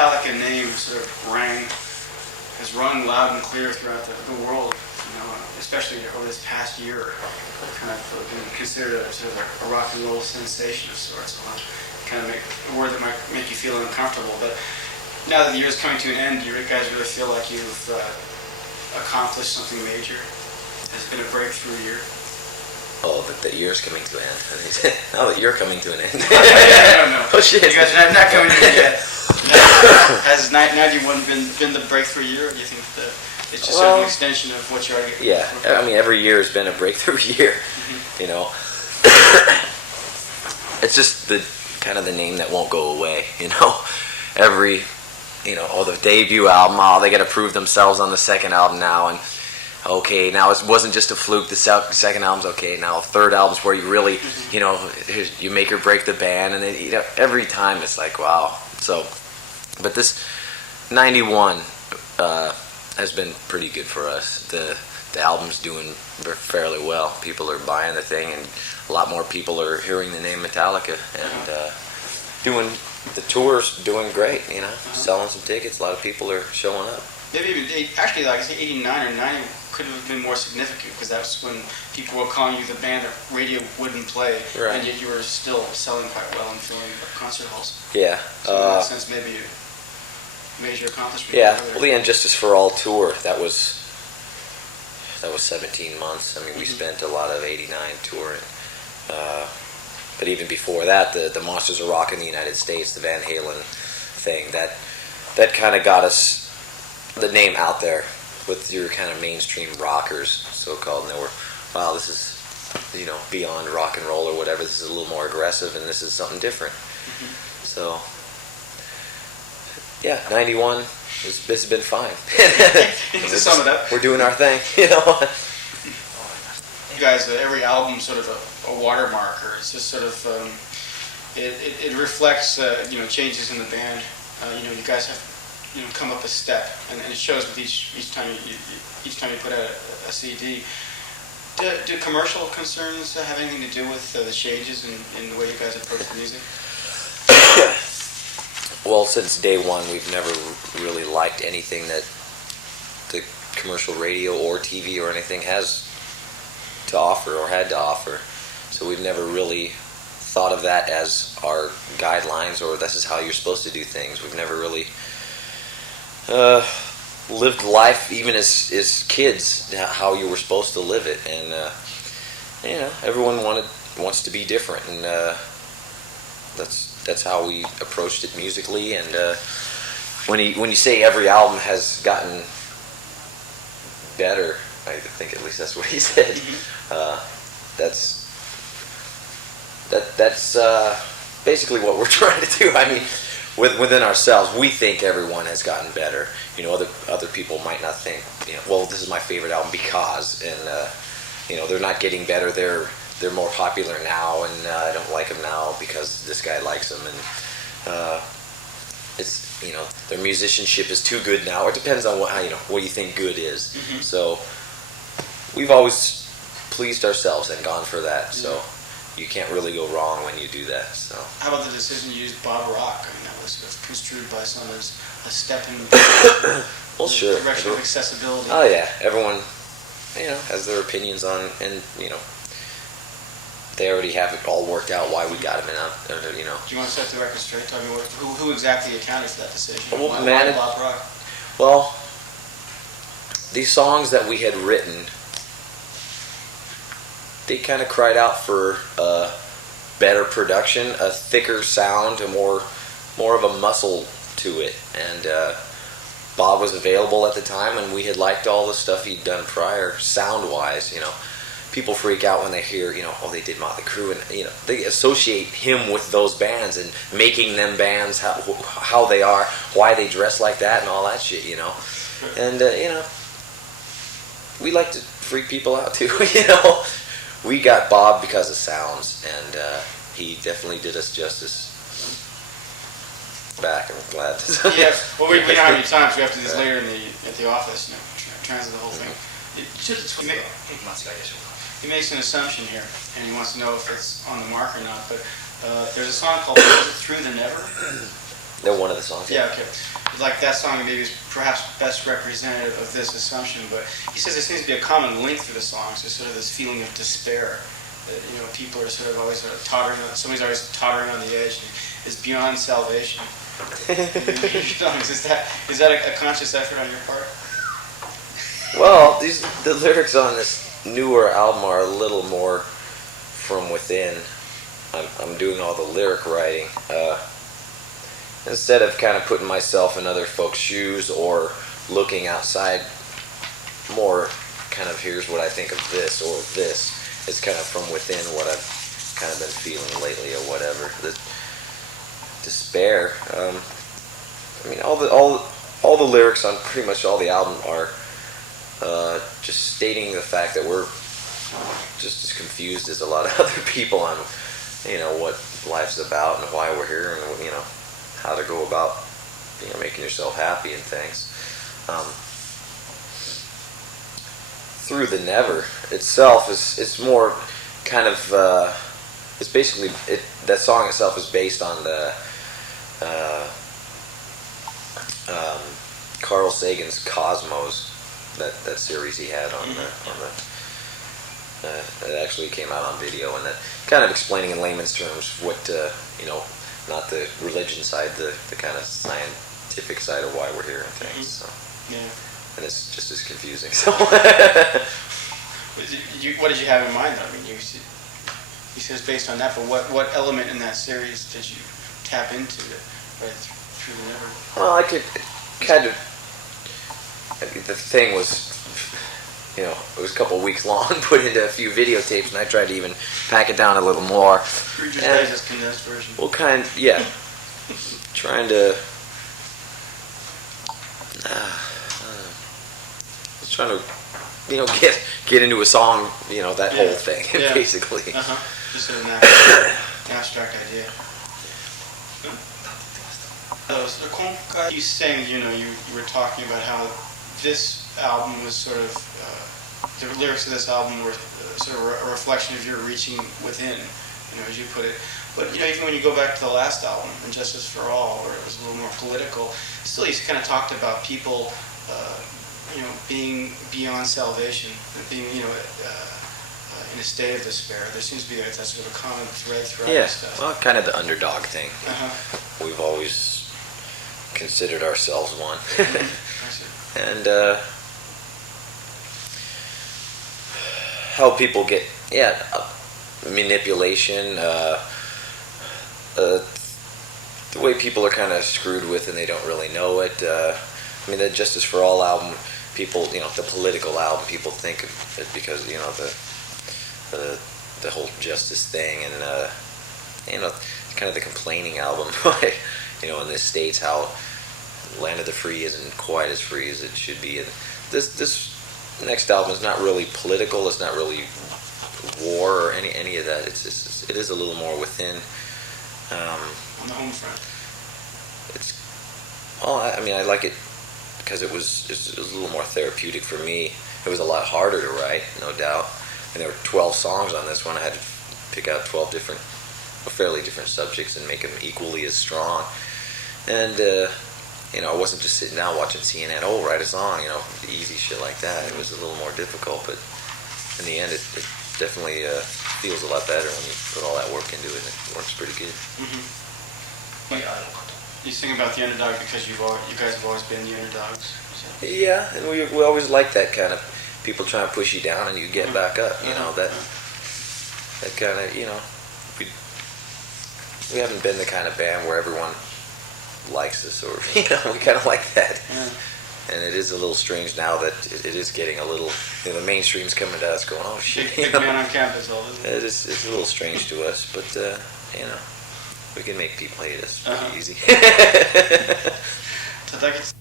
Metallica name sort of has rung loud and clear throughout the world, especially over this past year. Kind of been considered a sort of a rock and roll sensation of sorts. Kind of make a word that might make you feel uncomfortable. But now that the year is coming to an end, do you guys really feel like you've accomplished something major? Has it been a breakthrough year? Oh, the year's coming to an end. Now that you're coming to an end. I don't know. Oh shit! You guys are not coming to an end yet. Has 91 been the breakthrough year, or do you think that it's just sort of an extension of what you already? Yeah, I mean every year has been a breakthrough year. It's just the kind of the name that won't go away. Every the debut album, they got to prove themselves on the second album now, and okay, now it wasn't just a fluke. The second album's okay. Now a third album's where you really, you make or break the band, and then, every time it's like wow. So, but this 91 has been pretty good for us. The album's doing fairly well. People are buying the thing, and a lot more people are hearing the name Metallica, and doing the tours, doing great. Selling some tickets. A lot of people are showing up. Maybe even, actually, like I say, 89 or 90 could have been more significant because that's when people were calling you the band that radio wouldn't play, right. And yet you were still selling quite well and filling concert halls. Yeah. So in that sense, maybe a major accomplishment. Yeah. Well, the And Justice for All tour, that was 17 months. I mean, we spent a lot of 89 touring. But even before that, the Monsters of Rock in the United States, the Van Halen thing, that kind of got us the name out there with your kind of mainstream rockers, so-called, and they were, wow, this is, beyond rock and roll or whatever. This is a little more aggressive, and this is something different. Mm-hmm. So, yeah, 91, it's been fine. To sum it up, we're doing our thing, You guys, every album sort of a watermark, or it's just sort of, it reflects, changes in the band. You guys have come up a step, and it shows with each time you put out a CD. Do commercial concerns have anything to do with the changes in the way you guys approach the music? Well, since day one, we've never really liked anything that the commercial radio or TV or anything has to offer or had to offer. So we've never really thought of that as our guidelines, or this is how you're supposed to do things. We've never really lived life, even as kids, how you were supposed to live it, and everyone wants to be different, and that's how we approached it musically. And when you say every album has gotten better, I think at least that's what he said. That's basically what we're trying to do. I mean, within ourselves, we think everyone has gotten better. Other people might not think, well, this is my favorite album because, and they're not getting better. They're more popular now, and I don't like them now because this guy likes them, and it's their musicianship is too good now. It depends on what you think good is. Mm-hmm. So we've always pleased ourselves and gone for that. Mm-hmm. So you can't really go wrong when you do that. So how about the decision to use Bob Rock? I mean, that was sort of construed by some as a step in well, sure. the direction of accessibility. Oh yeah, everyone has their opinions on, and they already have it all worked out why we got him out. Do you want to set the record straight? Tell me who exactly accounted for that decision? Well, why Bob Rock? Well, these songs that we had written, they kind of cried out for better production, a thicker sound, a more of a muscle to it. And Bob was available at the time, and we had liked all the stuff he'd done prior, sound-wise. People freak out when they hear, they did Motley Crue, and they associate him with those bands and making them bands how they are, why they dress like that, and all that shit. And we like to freak people out too. We got Bob because of sounds, and he definitely did us justice. Back, I'm glad. Yeah, well, we know how many times we have to do this later at the office, translate the whole thing. He makes an assumption here, and he wants to know if it's on the mark or not. But there's a song called "Through the Never." They're one of the songs. Yeah, okay. Like that song maybe is perhaps best representative of this assumption, but he says there seems to be a common link through the songs. There's sort of this feeling of despair. That, people are sort of always tottering, somebody's always tottering on the edge, and it's beyond salvation. Is that a conscious effort on your part? Well, the lyrics on this newer album are a little more from within. I'm doing all the lyric writing. Instead of kind of putting myself in other folks' shoes or looking outside, more kind of here's what I think of this or this. It's kind of from within what I've kind of been feeling lately or whatever. The despair. I mean, all the lyrics on pretty much all the album are just stating the fact that we're just as confused as a lot of other people on, what life's about and why we're here and, how to go about, making yourself happy and things. Through the Never itself it's more kind of, it's basically, that song itself is based on the, Carl Sagan's Cosmos, that series he had on it actually came out on video, and that kind of explaining in layman's terms what, not the religion side, the kind of scientific side of why we're here and things. So. Yeah. And it's just as confusing. So. What did you have in mind, though? I mean, you said it's based on that, but what element in that series did you tap into right through the Never? Well, I could kind of. The thing was, it was a couple of weeks long, put into a few videotapes, and I tried to even pack it down a little more. Read your guys' condensed version. Well, trying to. Just trying to, get into a song, that whole thing, basically. Just an abstract idea. So, you saying, you were talking about how this album was sort of, the lyrics of this album were sort of a reflection of your reaching within, as you put it. But, even when you go back to the last album, Injustice for All, where it was a little more political, still you kind of talked about people, being beyond salvation, being, in a state of despair. There seems to be that sort of common thread throughout this stuff. Well, kind of the underdog thing. We've always considered ourselves one. And how people get, manipulation, the way people are kind of screwed with and they don't really know it. The Justice for All album, people, the political album, people think of it because, the whole justice thing and, kind of the complaining album, in the States, how Land of the Free isn't quite as free as it should be. And this next album is not really political. It's not really war or any of that. It is a little more within. On the home front. I like it because it was a little more therapeutic for me. It was a lot harder to write, no doubt. And there were 12 songs on this one. I had to pick out 12 fairly different subjects and make them equally as strong. And I wasn't just sitting down watching CNN, write a song, the easy shit like that. It was a little more difficult, but in the end, it definitely feels a lot better when you put all that work into it. It works pretty good. You sing about the underdog because you guys have always been the underdogs. So. Yeah, and we always like that kind of people trying to push you down and you get back up. That kind of, we haven't been the kind of band where everyone likes us, or we kind of like that. And it is a little strange now that it is getting a little, the mainstream's coming to us going, oh shit. Big man on campus, all isn't it? It's a little strange to us, but we can make people hate us pretty easy. So that gets